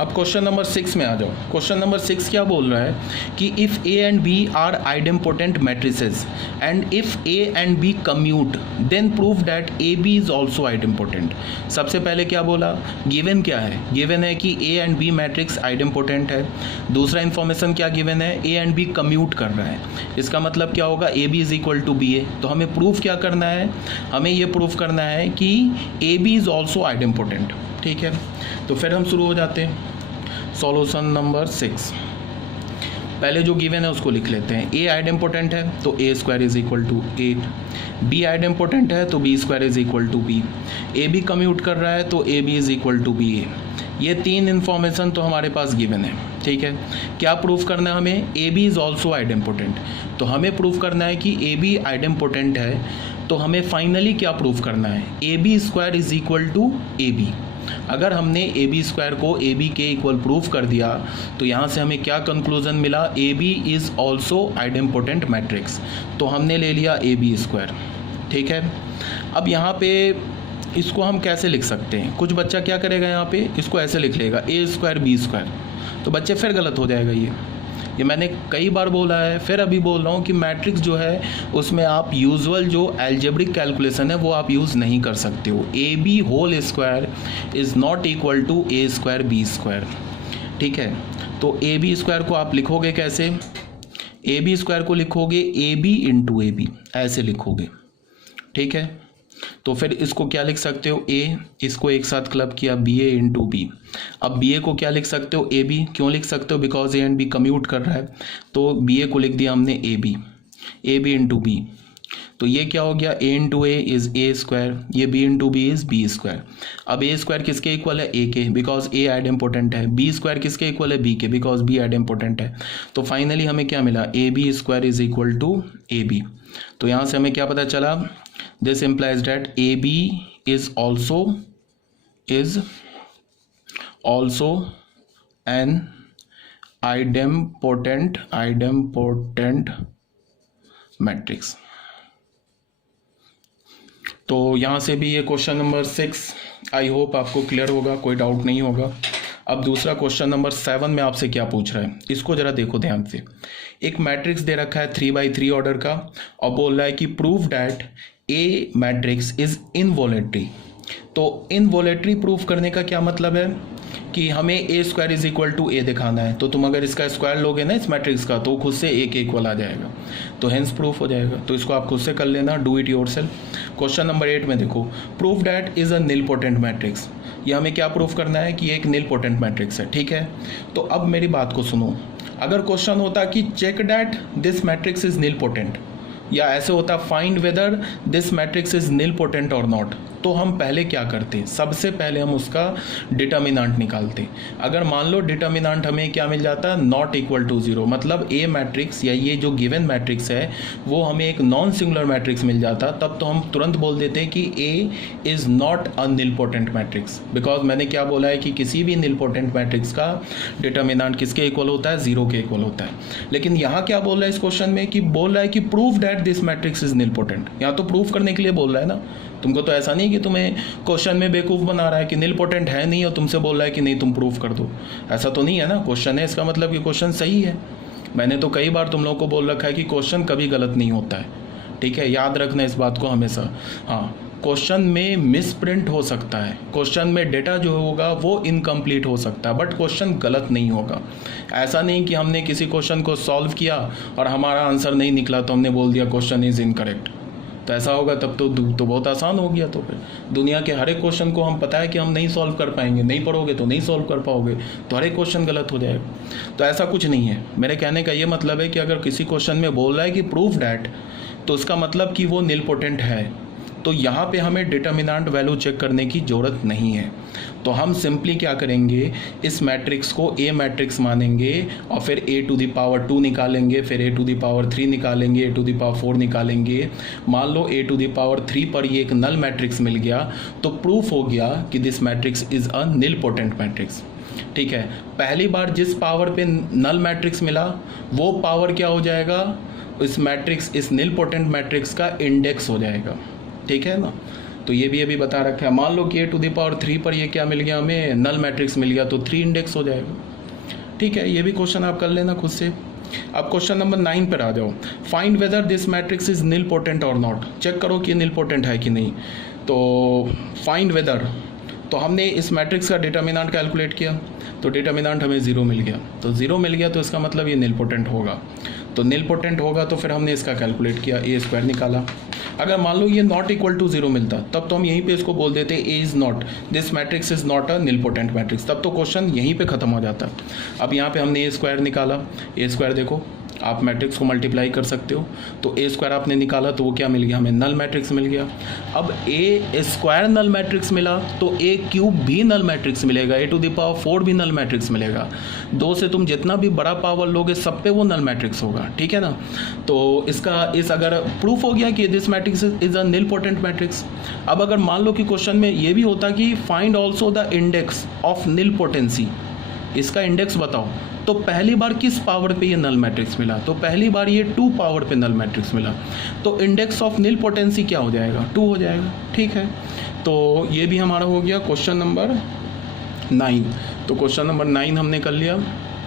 अब question number 6 में आ जाओ। क्वेश्चन नंबर 6 क्या बोल रहा है कि if A and B are idempotent matrices and if A and B commute then prove that A B is also idempotent. सबसे पहले क्या बोला, गिवन क्या है, गिवन है कि A and B matrix idempotent है। दूसरा इन्फॉर्मेशन क्या गिवन है, ए एंड बी कम्यूट कर रहा है। इसका मतलब क्या होगा, A B is equal to B A. तो हमें प्रूफ क्या करना है, हमें ये प्रूफ करना है कि A B is also idempotent. ठीक है, तो फिर हम शुरू हो जाते हैं। सॉल्यूशन नंबर 6, पहले जो गिवन है उसको लिख लेते हैं। ए आइडेम्पोटेंट है तो A square is equal to A, B idempotent है तो B square is equal to B, A B commute कर रहा है तो A B is equal to B A. ये तीन इन्फॉर्मेशन तो हमारे पास गिवन है। ठीक है, क्या प्रूफ करना है हमें, A B is also idempotent. तो हमें प्रूफ करना है कि ए बी आइडेम्पोटेंट है, तो हमें फाइनली क्या प्रूफ करना है, A B square is equal to A B. अगर हमने ए बी स्क्वायर को ए बी के इक्वल प्रूफ कर दिया तो यहाँ से हमें क्या कंक्लूजन मिला, A B is also idempotent matrix. तो हमने ले लिया ए बी स्क्वायर। ठीक है, अब यहाँ पे इसको हम कैसे लिख सकते हैं, कुछ बच्चा क्या करेगा, यहाँ पे इसको ऐसे लिख लेगा ए स्क्वायर बी स्क्वायर, तो बच्चे फिर गलत हो जाएगा। ये मैंने कई बार बोला है, फिर अभी बोल रहा हूँ कि मैट्रिक्स जो है उसमें आप यूजुअल जो एल्जेब्रिक कैलकुलेशन है वो आप यूज़ नहीं कर सकते हो। A B whole square is not equal to A square B square. ठीक है, तो ए बी स्क्वायर को आप लिखोगे कैसे, ए बी स्क्वायर को लिखोगे A B into A B, ऐसे लिखोगे। ठीक है, तो फिर इसको क्या लिख सकते हो, ए, इसको एक साथ क्लब किया बी ए इंटू बी। अब बी ए को क्या लिख सकते हो, ए बी। क्यों लिख सकते हो, because A and B commute कर रहा है, तो बी ए को लिख दिया हमने ए बी इंटू बी। तो ये क्या हो गया, A into A is A square, ये B into B is B square. अब ए स्क्वायर किसके इक्वल है, ए के, बिकॉज ए आइडेम्पोटेंट है। बी स्क्वायर किसके इक्वल है, बी के, बिकॉज बी आइडेम्पोटेंट है। तो फाइनली हमें क्या मिला, A B square is equal to A B. तो यहाँ से हमें क्या पता चला, this implies that AB is also an idempotent matrix। तो यहाँ से भी ये क्वेश्चन नंबर 6 आई होप आपको क्लियर होगा, कोई डाउट नहीं होगा। अब दूसरा क्वेश्चन नंबर 7 में आपसे क्या पूछ रहा है, इसको जरा देखो ध्यान से। एक मैट्रिक्स दे रखा है 3x3 ऑर्डर का और बोल रहा है कि prove that a matrix is involutory. तो इनवॉलेटरी प्रूफ करने का क्या मतलब है कि हमें ए स्क्वायर इज इक्वल टू ए दिखाना है। तो तुम अगर इसका स्क्वायर लोगे ना इस मैट्रिक्स का, तो खुद से ए के इक्वल आ जाएगा, तो हेंस प्रूफ हो जाएगा। तो इसको आप खुद से कर लेना, do it yourself. Question number 8 में देखो, proof that is a nilpotent matrix. ये हमें क्या प्रूफ करना है कि एक निलपोटेंट मैट्रिक्स है। ठीक है, तो अब मेरी बात को सुनो। अगर क्वेश्चन होता कि check that this matrix is nilpotent, या ऐसे होता find whether this matrix is nilpotent और नॉट, तो हम पहले क्या करते, सबसे पहले हम उसका डिटर्मिनेंट निकालते। अगर मान लो डिटर्मिनेंट हमें क्या मिल जाता, नॉट इक्वल टू 0, मतलब ए मैट्रिक्स या ये जो गिवन मैट्रिक्स है वो हमें एक नॉन सिंगुलर मैट्रिक्स मिल जाता, तब तो हम तुरंत बोल देते कि A is not a nilpotent matrix. Because मैंने क्या बोला है कि किसी भी निलपोटेंट मैट्रिक्स का डिटर्मिनेंट किसके इक्वल होता है, 0 के इक्वल होता है। लेकिन यहाँ क्या बोल रहा है इस क्वेश्चन में, कि बोल रहा है कि prove that this matrix is nilpotent. यहाँ तो प्रूफ करने के लिए बोल रहा है ना, तुमको तो ऐसा नहीं कि तुम्हें क्वेश्चन में बेवकूफ़ बना रहा है कि निलपोटेंट है नहीं और तुमसे बोल रहा है कि नहीं तुम प्रूफ कर दो। ऐसा तो नहीं है ना, क्वेश्चन है, इसका मतलब कि क्वेश्चन सही है। मैंने तो कई बार तुम लोगों को बोल रखा है कि क्वेश्चन कभी गलत नहीं होता है। ठीक है, याद रखना इस बात को हमेशा। हाँ, क्वेश्चन में मिसप्रिंट हो सकता है, क्वेश्चन में डेटा जो होगा वो इनकम्प्लीट हो सकता है, बट क्वेश्चन गलत नहीं होगा। ऐसा नहीं कि हमने किसी क्वेश्चन को सॉल्व किया और हमारा आंसर नहीं निकला तो हमने बोल दिया क्वेश्चन इज़ इनकरेक्ट। तो ऐसा होगा तब तो बहुत आसान हो गया। तो फिर दुनिया के हर एक क्वेश्चन को हम पता है कि हम नहीं सॉल्व कर पाएंगे, नहीं पढ़ोगे तो नहीं सॉल्व कर पाओगे, तो हर एक क्वेश्चन गलत हो जाएगा। तो ऐसा कुछ नहीं है। मेरे कहने का ये मतलब है कि अगर किसी क्वेश्चन में बोल रहा है कि प्रूफ डैट, तो उसका मतलब कि वो निलपोटेंट है। तो यहाँ पे हमें डिटर्मिनेंट वैल्यू चेक करने की ज़रूरत नहीं है। तो हम सिंपली क्या करेंगे, इस मैट्रिक्स को ए मैट्रिक्स मानेंगे और फिर ए टू द पावर 2 निकालेंगे, फिर ए टू द पावर 3 निकालेंगे, ए टू द पावर 4 निकालेंगे। मान लो ए टू द पावर 3 पर ये एक नल मैट्रिक्स मिल गया, तो प्रूफ हो गया कि this matrix is a nilpotent matrix. ठीक है, पहली बार जिस पावर पे नल मैट्रिक्स मिला वो पावर क्या हो जाएगा, इस मैट्रिक्स, इस निलपोटेंट मैट्रिक्स का इंडेक्स हो जाएगा। ठीक है ना, तो ये भी अभी बता रखा है। मान लो कि a टू द पावर 3 पर ये क्या मिल गया हमें, नल मैट्रिक्स मिल गया, तो 3 इंडेक्स हो जाएगा। ठीक है, ये भी क्वेश्चन आप कर लेना खुद से। अब क्वेश्चन नंबर 9 पर आ जाओ। Find whether this matrix is nilpotent और नॉट। चेक करो कि नील पोटेंट है कि नहीं। तो फाइंड वेदर, तो हमने इस मैट्रिक्स का डिटर्मिनेंट कैलकुलेट किया, तो डिटर्मिनेंट हमें 0 मिल गया। तो 0 मिल गया तो इसका मतलब ये नील पोटेंट होगा। तो नील पोटेंट होगा तो फिर हमने इसका कैलकुलेट किया, a² निकाला। अगर मान लो ये नॉट इक्वल टू 0 मिलता, तब तो हम यहीं पे इसको बोल देते a is not, this matrix is not a nilpotent matrix, तब तो क्वेश्चन यहीं पे ख़त्म हो जाता। अब यहाँ पे हमने a² निकाला। a² देखो, आप मैट्रिक्स को मल्टीप्लाई कर सकते हो, तो a² आपने निकाला तो वो क्या मिल गया हमें, नल मैट्रिक्स मिल गया। अब a² नल मैट्रिक्स मिला तो a³ भी नल मैट्रिक्स मिलेगा, a टू द पावर 4 भी नल मैट्रिक्स मिलेगा। 2 से तुम जितना भी बड़ा पावर लोगे सब पे वो नल मैट्रिक्स होगा, ठीक है ना। तो इसका इस अगर प्रूफ हो गया कि this matrix is a nilpotent matrix. अब अगर मान लो कि क्वेश्चन में ये भी होता कि find also the index of nilpotency, इसका इंडेक्स बताओ, तो पहली बार किस पावर पे ये नल मैट्रिक्स मिला, तो पहली बार ये 2 पावर पे नल मैट्रिक्स मिला, तो इंडेक्स ऑफ नील पोटेंसी क्या हो जाएगा, 2 हो जाएगा। ठीक है, तो ये भी हमारा हो गया क्वेश्चन नंबर 9। तो क्वेश्चन नंबर 9 हमने कर लिया।